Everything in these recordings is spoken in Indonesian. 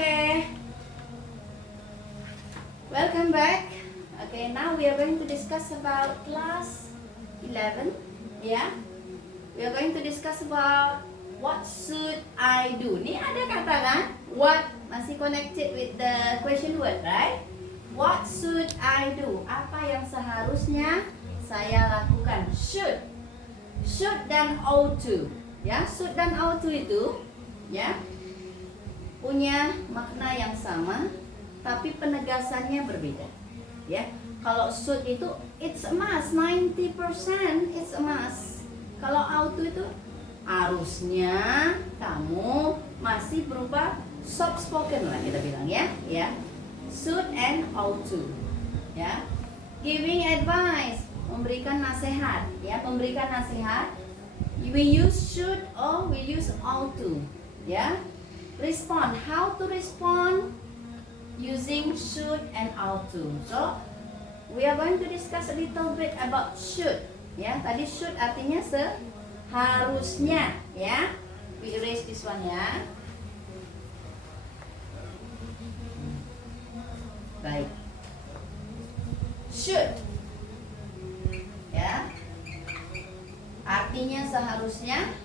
Okay, welcome back. Okay, now we are going to discuss about class 11. Yeah, we are going to discuss about what should I do. Nih ada kata kan? What masih connected with the question word, right? What should I do? Apa yang seharusnya saya lakukan? Should dan ought to. Ya, should dan ought to itu ya punya makna yang sama, tapi penegasannya berbeda. Ya, kalau should itu it's a must, 90% it's a must. Kalau ought to itu harusnya kamu masih berupa soft spoken lah kita bilang ya. Ya, should and ought to. Ya, giving advice, memberikan nasihat. Ya, memberikan nasihat. We use should or we use ought to. Ya. Respond, how to respond using should and ought to. So we are going to discuss a little bit about should. Ya, tadi should artinya seharusnya. Ya, we erase this one ya. Baik. Should. Ya. Artinya seharusnya.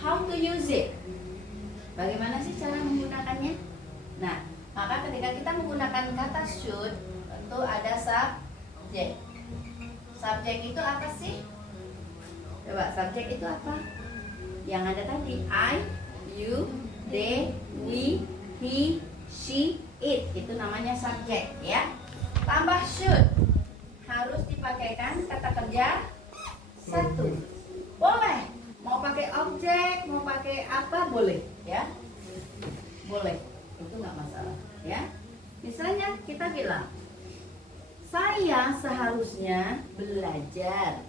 How to use it? Bagaimana sih cara menggunakannya? Nah, maka ketika kita menggunakan kata should, tentu ada subjek. Subjek itu apa sih? Coba, subjek itu apa? Yang ada tadi, I, you, they, we, he, she, it. Itu namanya subjek ya. Tambah should, harus dipakaikan kata kerja satu. Boleh. Mau pakai objek, mau pakai apa boleh, ya, boleh, itu nggak masalah, ya. Misalnya kita bilang, saya seharusnya belajar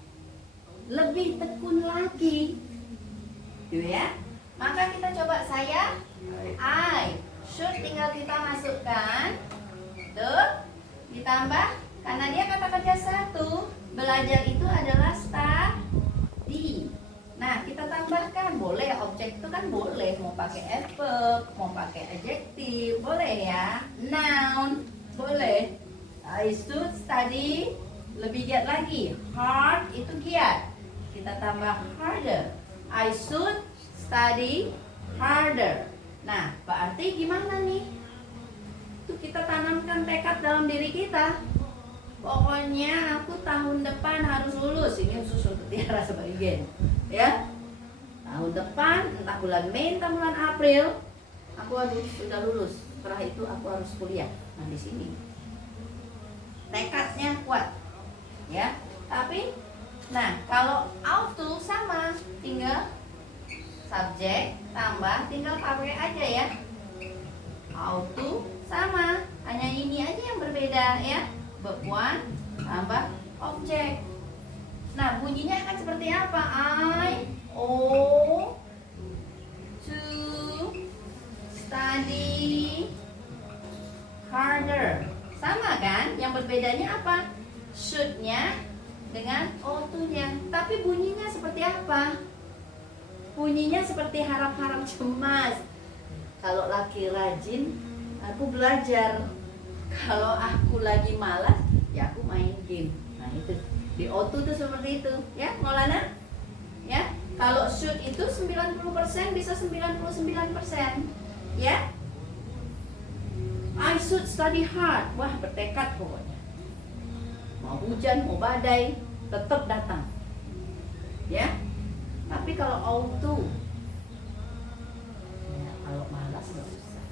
lebih tekun lagi, gitu ya. Maka kita coba I should tinggal kita masukkan, tuh, ditambah karena dia kata kerja satu, belajar itu adalah study. Nah, kita tambahkan, boleh objek itu kan boleh, mau pakai adverb, mau pakai adjective, boleh ya. Noun, boleh. I should study, lebih giat lagi. Hard itu giat, kita tambah harder. I should study harder. Nah, berarti gimana nih? Itu kita tanamkan tekad dalam diri kita. Pokoknya aku tahun depan harus lulus. Ini khusus untuk Tiara sebagai gen. Ya, tahun depan entah bulan Mei entah bulan April aku harus sudah lulus. Setelah itu aku harus kuliah. Nah, di sini tekadnya kuat ya. Tapi nah, kalau auto sama, tinggal subjek tambah, tinggal pakai aja ya. Auto sama, hanya ini aja yang berbeda ya. Verb one tambah objek. Nah, bunyinya akan seperti apa? I ought to study harder. Sama kan? Yang berbedanya apa? Should-nya dengan ought to-nya. Tapi bunyinya seperti apa? Bunyinya seperti harap-harap cemas. Kalau laki rajin, aku belajar. Kalau aku lagi malas, ya aku main game. Nah, itu di ought to itu seperti itu, ya, Maulana? Ya, kalau should itu 90% bisa 99%, ya. I should study hard. Wah, bertekad pokoknya. Mau hujan, mau badai, tetap datang. Ya. Tapi kalau ought to, ya, kalau malas nggak usah.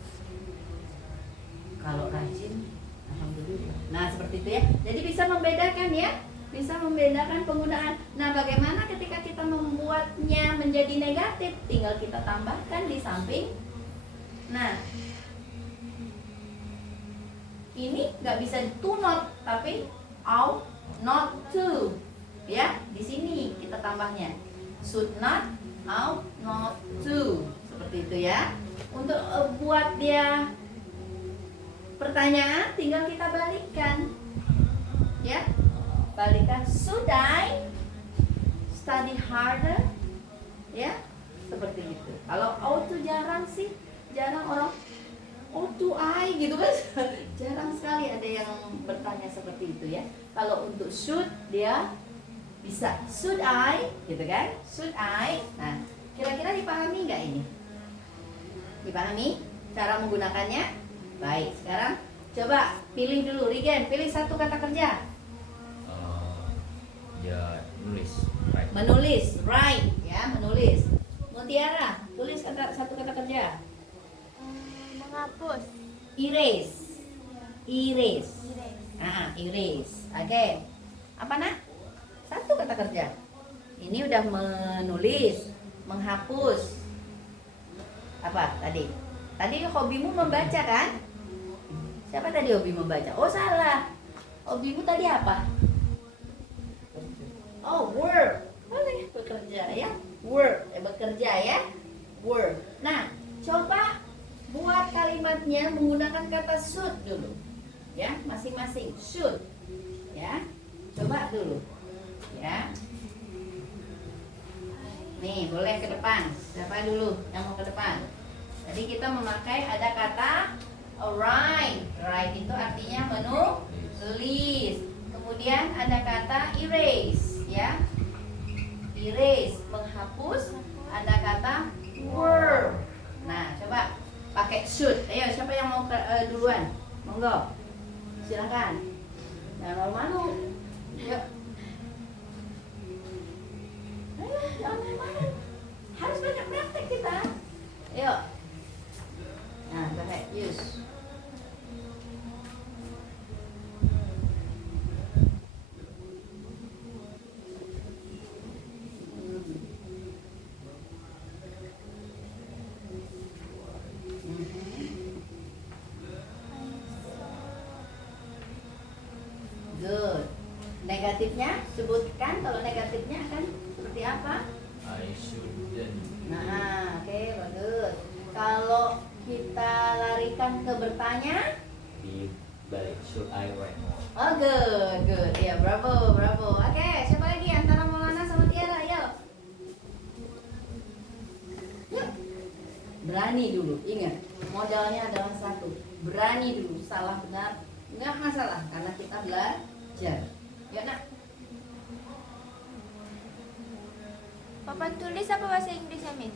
Kalau rajin, alhamdulillah. Nah, seperti itu ya. Jadi bisa membedakan ya. Bisa membedakan penggunaan. Nah, bagaimana ketika kita membuatnya menjadi negatif? Tinggal kita tambahkan di samping. Nah, ini nggak bisa to not, tapi ought not to. Ya, di sini kita tambahnya. Should not, ought not to. Seperti itu ya. Untuk buat dia pertanyaan, tinggal kita balikkan. Ya. Balikan, should I study harder? Ya, seperti itu. Kalau ought to jarang sih, jarang orang ought to I gitu kan. Jarang sekali ada yang bertanya seperti itu ya. Kalau untuk should dia bisa should I gitu kan, should I. Nah, kira-kira dipahami nggak ini? Dipahami cara menggunakannya? Baik, sekarang coba pilih dulu, Regen, pilih satu kata kerja. Ya, right. Menulis, right ya, menulis. Mutiara, tulis satu kata kerja. Menghapus. Erase. Erase. Erase. Oke. Apa nak? Satu kata kerja. Ini udah menulis, menghapus. Apa tadi? Tadi hobimu membaca kan? Siapa tadi hobi membaca? Oh salah. Hobimu tadi apa? Oh work. Boleh bekerja ya. Work, bekerja ya. Work. Nah, coba buat kalimatnya menggunakan kata should dulu. Ya, masing-masing should. Ya. Coba dulu. Ya. Nih, boleh ke depan. Siapa dulu yang mau ke depan? Jadi kita memakai ada kata write. Write itu artinya menulis. Kemudian ada kata erase, ya. Erase, menghapus. Ada kata work. Nah, coba pakai should. Ayo, siapa yang mau duluan? Monggo. Silakan. Jangan malu-malu. Yuk. Ayo, jangan malu-malu. Harus banyak praktek kita. Yuk. Nah, pakai use. Good. Negatifnya sebutkan, kalau negatifnya akan seperti apa? I shouldn't. Nah, oke, bagus. Kalau kita larikan ke bertanya, Balik, should I write more? oh good, good. Ya, bravo, bravo. Oke, siapa lagi antara Maulana sama Tiara? Ayo. Yuk. Berani dulu, ingat. Modalnya adalah satu. Berani dulu, salah benar nggak masalah karena kita belajar. Ya nak. Papan tulis apa bahasa Inggrisnya, Miss?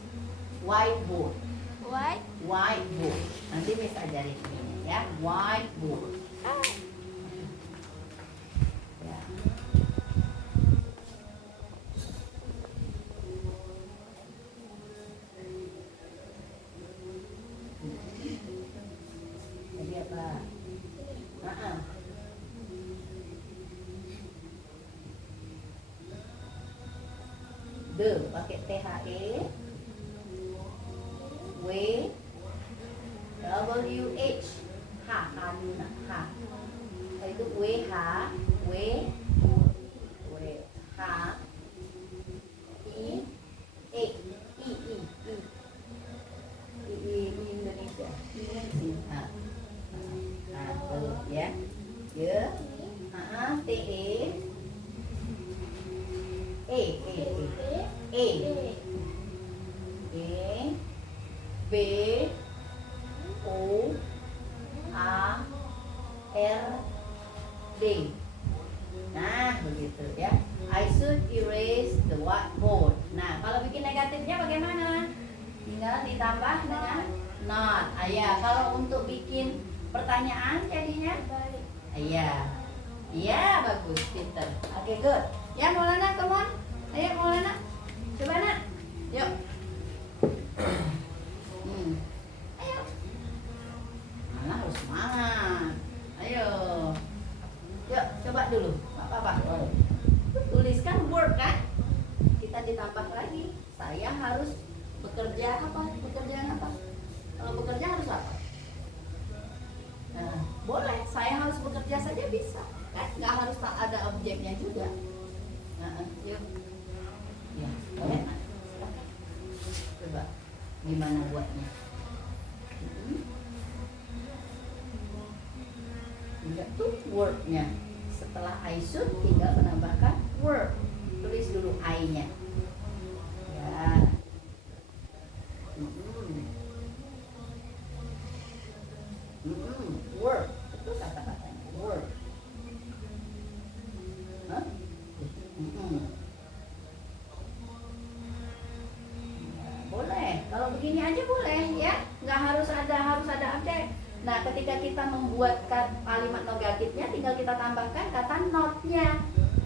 Whiteboard. White. Whiteboard. Nanti Miss ajarin ini ya. Whiteboard. Ya. Jadi apa? The pakai THE, W, WH, H dulu H. Itu WH, W, H, I, E, Indonesia. Nah, tuh ya. Ya. TE, E, B, O, A, R, D. Nah, begitu ya. I should erase the whiteboard. Nah, kalau bikin negatifnya bagaimana? Tinggal ditambah dengan not. Ya, kalau untuk bikin pertanyaan jadinya iya. Iya, bagus, pinter. Oke, good. Ya, Maulana, come on. Ayo, Maulana. Coba, nak. Yuk. Ayo. Mana harus semangat. Ayo. Yuk, coba dulu. Nggak apa-apa. Tuliskan word kan? Kita ditambah lagi. Saya harus bekerja apa? Pekerjaan apa? Kalau bekerja harus apa? Nah, boleh. Saya harus bekerja saja bisa. Kan? Nggak harus ada objeknya juga. Nah, yuk. Ya, boleh. Coba gimana buatnya? Enggak tuh wordnya. Setelah I should tinggal menambahkan word. Tulis dulu I-nya. Ya. nggak harus ada objek. Nah, ketika kita membuat kalimat negatifnya, tinggal kita tambahkan kata not-nya.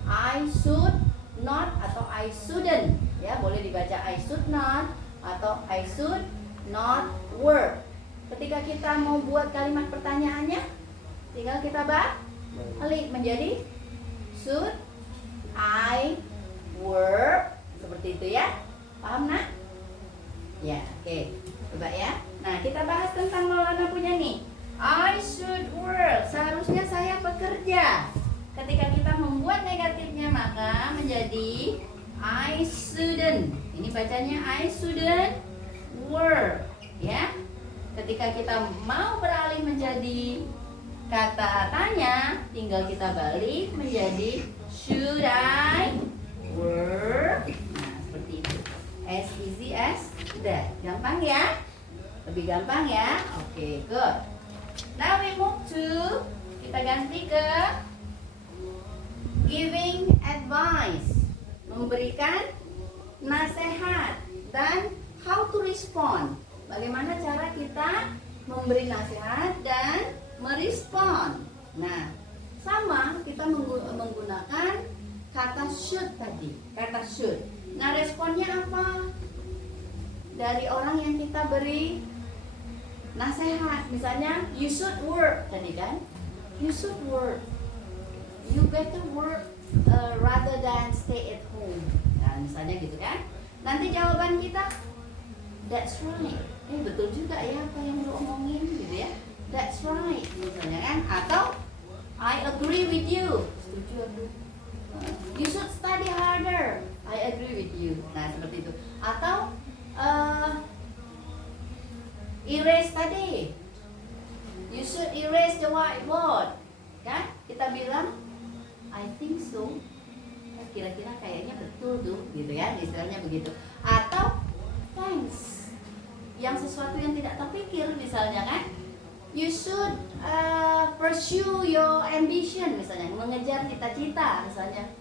I should not atau I shouldn't. Ya, boleh dibaca I should not atau I should not work. Ketika kita mau buat kalimat pertanyaannya, tinggal kita balik menjadi should I work, seperti itu ya. Paham nak? Ya, oke. Coba ya. Nah, kita bahas tentang Maulana punya nih. I should work. Seharusnya saya bekerja. Ketika kita membuat negatifnya maka menjadi I shouldn't. Ini bacanya I shouldn't work, ya. Ketika kita mau beralih menjadi kata tanya, tinggal kita balik menjadi should I work. Nah, seperti itu. As easy as that. Gampang ya? Lebih gampang ya? Oke, good. Now we move to, kita ganti ke giving advice, memberikan nasihat, dan how to respond. Bagaimana cara kita memberi nasihat dan merespon. Nah, sama kita menggunakan kata should tadi, kata should. Nah, responnya apa? Dari orang yang kita beri nasihat, misalnya you should work tadi kan, you should work, you better work rather than stay at home. Nah, misalnya gitu kan. Nanti jawaban kita, that's right. Betul juga ya apa yang lu omongin gitu ya. That's right misalnya kan. Atau I agree with you. Setuju aku. You should study harder. I agree with you. Nah, seperti itu. Atau erase tadi. You should erase the whiteboard. Kan? Kita bilang I think so. Kira-kira kayaknya betul tuh gitu ya, istilahnya begitu. Atau thanks. Yang sesuatu yang tidak terpikir misalnya kan. You should pursue your ambition misalnya, mengejar cita-cita misalnya.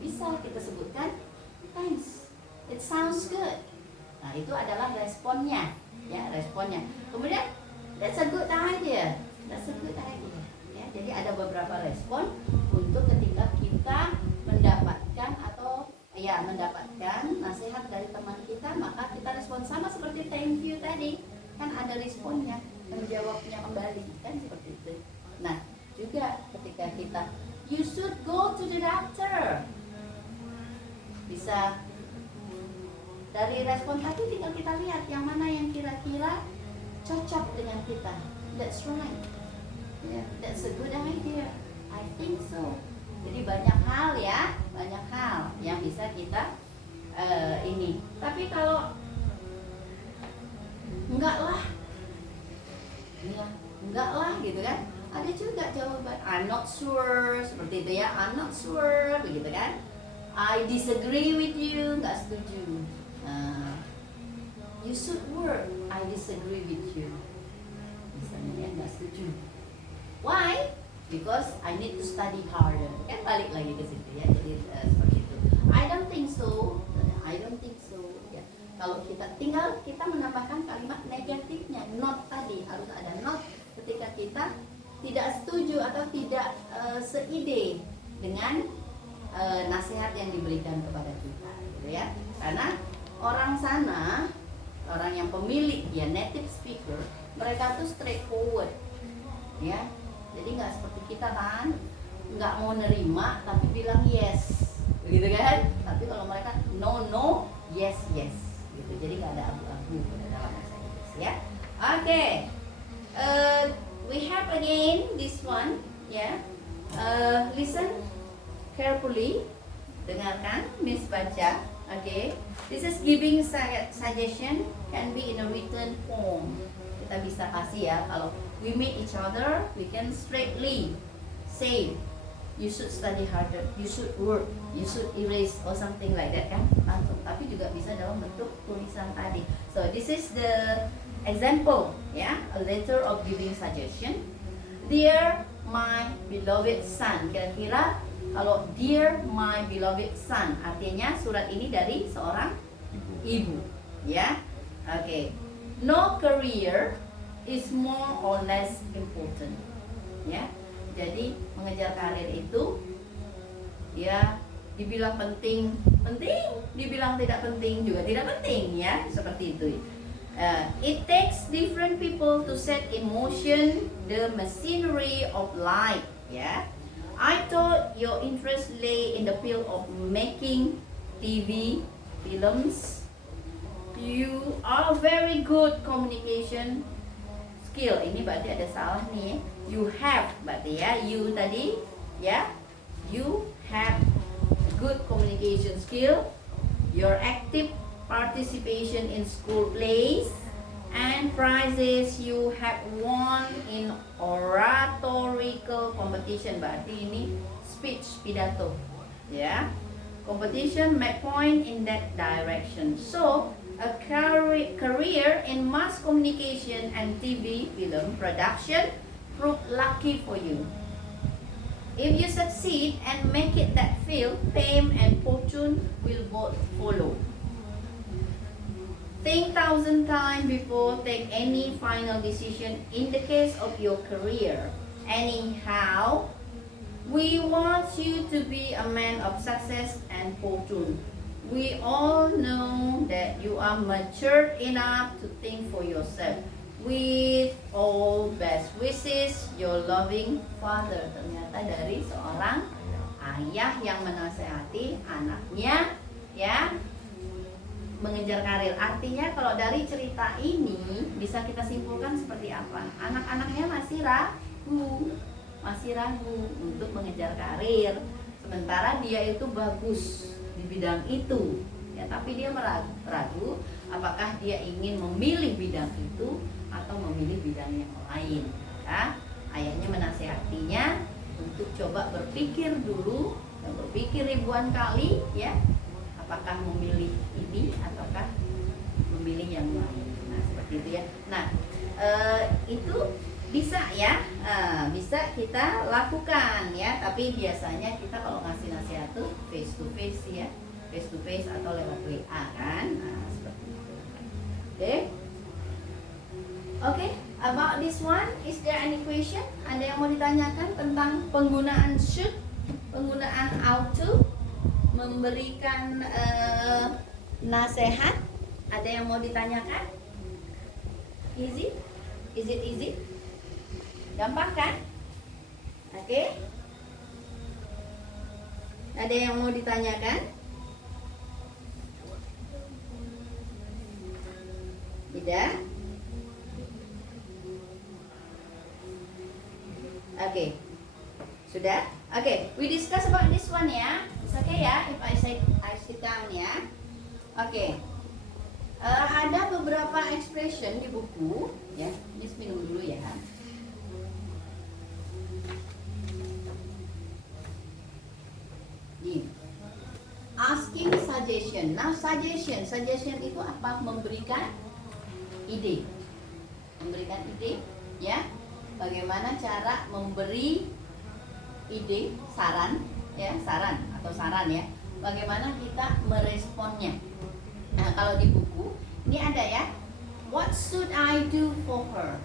Bisa kita sebutkan thanks. It sounds good. Nah, itu adalah responnya, ya, responnya. Kemudian that's a good idea. That's a good idea. Ya, jadi ada beberapa respon untuk ketika kita mendapatkan atau ya mendapatkan nasihat dari teman kita, maka kita respon sama seperti thank you tadi. Kan ada responnya, menjawabnya kembali, kan seperti itu. Nah, juga ketika kita you should go to the doctor. Bisa dari respon tadi tinggal kita lihat yang mana yang kira-kira cocok dengan kita. That's right. Yeah, that's a good idea. I think so. Jadi banyak hal ya, banyak hal yang bisa kita ini. Tapi kalau enggak lah, ya enggak lah gitu kan. Ada juga jawaban I'm not sure, seperti itu ya. I'm not sure, begitu kan. I disagree with you, enggak setuju. You should work, I disagree with you. Misalnya ya, enggak setuju. Why? Because I need to study harder. Kan balik lagi ke situ ya. Jadi seperti itu. I don't think so. I don't think so. Ya. Kalau kita tinggal kita menambahkan kalimat negatifnya, not tadi harus ada not ketika kita tidak setuju atau tidak seide dengan nasihat yang diberikan kepada kita, gitu ya. Karena orang sana, orang yang pemilik ya native speaker, mereka tuh straightforward, ya. Jadi nggak seperti kita kan, nggak mau nerima tapi bilang yes, begitu kan? Tapi kalau mereka no no, yes yes, gitu. Jadi nggak ada abu-abu dalam bahasa Inggris ya. Oke, we have again this one, ya. Listen carefully, dengarkan Miss baca. Okay, this is giving suggestion can be in a written form. Kita bisa kasih ya kalau we meet each other, we can straightly say, you should study harder, you should work, you should erase or something like that kan, langsung. Tapi juga bisa dalam bentuk tulisan tadi. So this is the example, ya, a letter of giving suggestion. Dear my beloved son, kira-kira kalau dear my beloved son artinya surat ini dari seorang ibu, ya. Oke. no career is more or less important. Ya, jadi mengejar karir itu ya dibilang penting, dibilang tidak penting juga tidak penting ya, seperti itu. It takes different people to set in motion the machinery of life. Ya, I thought your interest lay in the field of making TV, films. You are very good communication skill. Ini berarti ada salah nih. You have berarti ya. You tadi ya. You have good communication skill. Your active participation in school plays and prizes you have won in oratorical competition. Berarti ini speech, pidato. Ya. Competition may point in that direction. So a career in mass communication and TV film production prove lucky for you. If you succeed and make it that field, fame and fortune will both follow. Think 1,000 times before take any final decision in the case of your career. Anyhow, we want you to be a man of success and fortune. We all know that you are mature enough to think for yourself. With all best wishes, your loving father. Ternyata dari seorang ayah yang menasehati anaknya ya mengejar karir. Artinya kalau dari cerita ini bisa kita simpulkan seperti apa? Anak-anaknya masih ragu untuk mengejar karir. Sementara dia itu bagus di bidang itu ya, tapi dia ragu apakah dia ingin memilih bidang itu atau memilih bidang yang lain. Maka ayahnya menasehatinya untuk coba berpikir dulu dan berpikir ribuan kali ya, apakah memilih ini ataukah memilih yang lain. Nah seperti itu ya. Nah itu bisa ya, bisa kita lakukan ya. Tapi biasanya kita kalau ngasih nasihat tuh face to face ya, face to face atau lewat WA kan. Nah seperti itu. Oke, about this one, is there any question? Ada yang mau ditanyakan tentang penggunaan should, penggunaan ought to, memberikan nasihat? Ada yang mau ditanyakan? Easy? Is it easy? Gampang kan? Oke. Ada yang mau ditanyakan? Tidak? Oke. Sudah? Oke, we discuss about this one ya. It's okay ya if I sit down ya. Oke. Ada beberapa expression di buku ya. Just minum dulu ya. Asking suggestion. Nah, suggestion itu apa? Memberikan ide. Memberikan ide, ya. Bagaimana cara memberi ide, saran, ya, saran ya. Bagaimana kita meresponnya. Nah, kalau di buku ini ada ya. What should I do for her?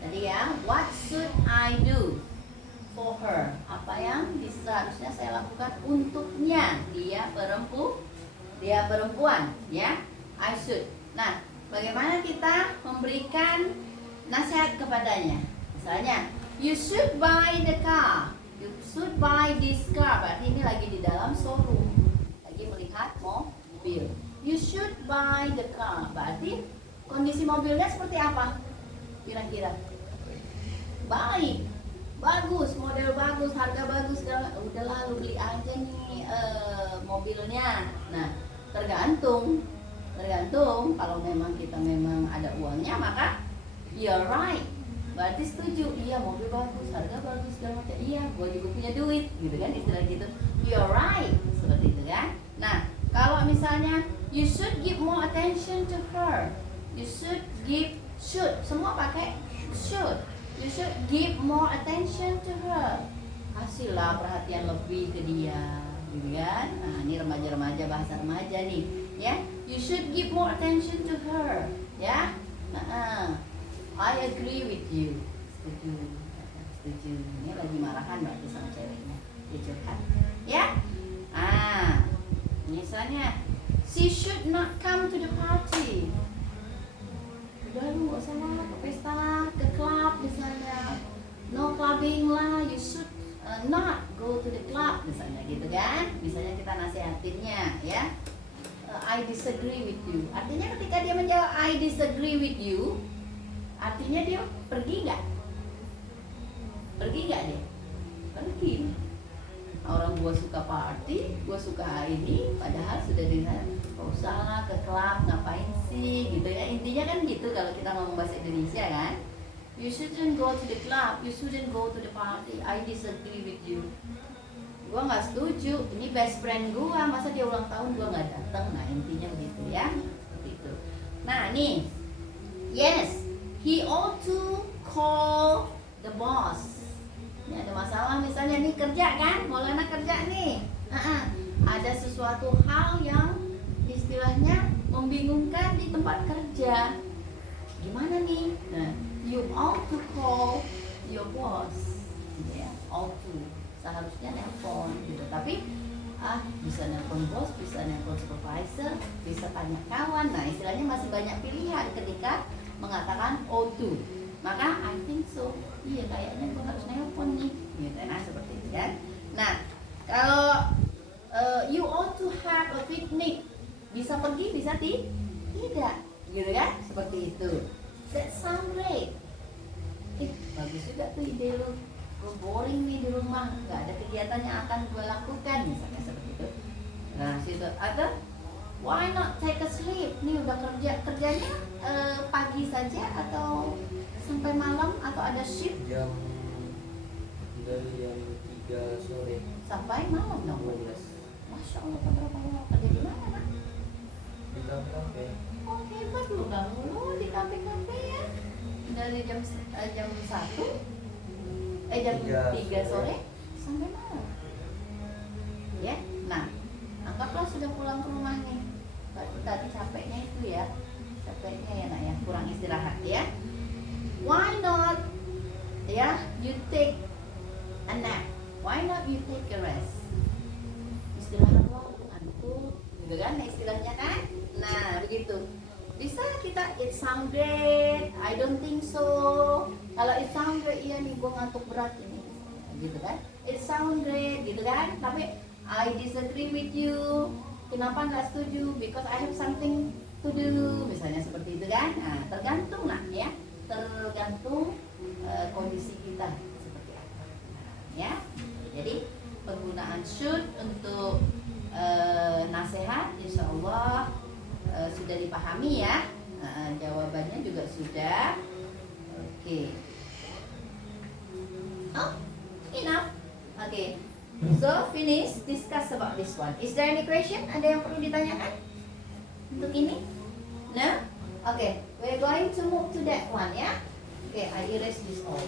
Tadi ya, what should I do for her? Apa yang seharusnya saya lakukan untuknya? Dia perempuan, ya. I should. Nah, bagaimana kita memberikan nasihat kepadanya? Misalnya, you should buy the car. You should buy this car. Berarti ini lagi di dalam showroom, lagi melihat mobil. You should buy the car. Berarti kondisi mobilnya seperti apa? Kira-kira? Baik, bagus, model bagus, harga bagus. Udah lalu beli aja nih mobilnya. Nah, tergantung. Kalau memang kita ada uangnya, maka you're right. Berarti setuju. Iya, mobil bagus, harga bagus, segala macam. Iya, gue juga punya duit, gitu kan, istilah gitu. You're right, seperti itu kan. Nah, kalau misalnya you should give more attention to her. You should semua pakai should. You should give more attention to her. Kasihlah perhatian lebih ke dia, gitu kan. Nah, ini remaja-remaja, bahasa remaja nih, ya. You should give more attention to her, ya. I agree with you. Setuju. Setuju. Ini lagi marahan berarti sama ceweknya. Dia curhat. Ya? Misalnya, she should not come to the party. Udah lu gak usah lah ke pesta, ke club misalnya. No clubbing lah, you should not go to the club misalnya gitu kan. Misalnya kita nasihatinnya ya. I disagree with you. Artinya ketika dia menjawab I disagree with you, artinya dia pergi nggak? Pergi nggak dia? Pergi. Orang gua suka party, gua suka ini, padahal sudah dengan gak usah lah ke klub, ngapain sih gitu ya. Intinya kan gitu kalau kita ngomong bahasa Indonesia kan. You shouldn't go to the club, you shouldn't go to the party, I disagree with you. Gua nggak setuju, ini best friend gua, masa dia ulang tahun gua nggak datang. Nah intinya begitu ya, seperti itu. Nah nih, yes, he ought to call the boss. Ini ada masalah misalnya nih kerja kan, Maulana kerja nih. Ada sesuatu hal yang istilahnya membingungkan di tempat kerja. Gimana nih? Nah, you ought to call your boss. Ya, ought to. Seharusnya nelpon gitu. Tapi bisa nelpon bos, bisa nelpon supervisor, bisa tanya kawan. Nah, istilahnya masih banyak pilihan ketika mengatakan ought to. Maka I think so. Iya, kayaknya gue harus nelpon nih. Gitu nah, seperti itu kan. Nah, kalau you ought to have a picnic. Bisa pergi, bisa tidak. Gitu kan? Seperti itu. That sound great. Bagus juga tuh ide lu. Gue boring nih di rumah, nggak ada kegiatan yang akan gue lakukan, misalnya seperti itu. Nah, situ atau why not take a sleep? Nih udah kerjanya pagi saja atau sampai malam atau ada shift? Jam dari jam 3 sore Sampai malam dong. 12 Masya Allah, berapa lama kerja di mana nak? di kafe. Oh hebat lu, dahulu di kafe-kafe ya. Dari jam 1 jam 3 sore sampai malam. Ya, nah, anggaplah sudah pulang ke rumah nih. Tadi capeknya itu ya, capeknya ya nak ya, kurang istirahat ya. Why not? Ya, you take a nap. Why not you take a rest? Istirahat lo, ngantuk, gitu kan? Istilahnya kan? Nah, begitu. Bisa kita it sound great, I don't think so. Kalau it sound great, iya nih gue ngantuk berat ini, gitu kan? It sound great, gitu kan? Tapi I disagree with you. Kenapa nggak setuju? Because I have something to do, misalnya seperti itu kan? Nah, tergantung lah ya, tergantung kondisi kita seperti apa. Ya, jadi penggunaan should untuk nasihat, insya Allah sudah dipahami ya. Jawabannya juga sudah. Oke. Oh, enough. Oke. So finish discuss about this one. Is there any question? Ada yang perlu ditanyakan untuk ini? No? Okay, we're going to move to that one ya. Okay, I erase this all.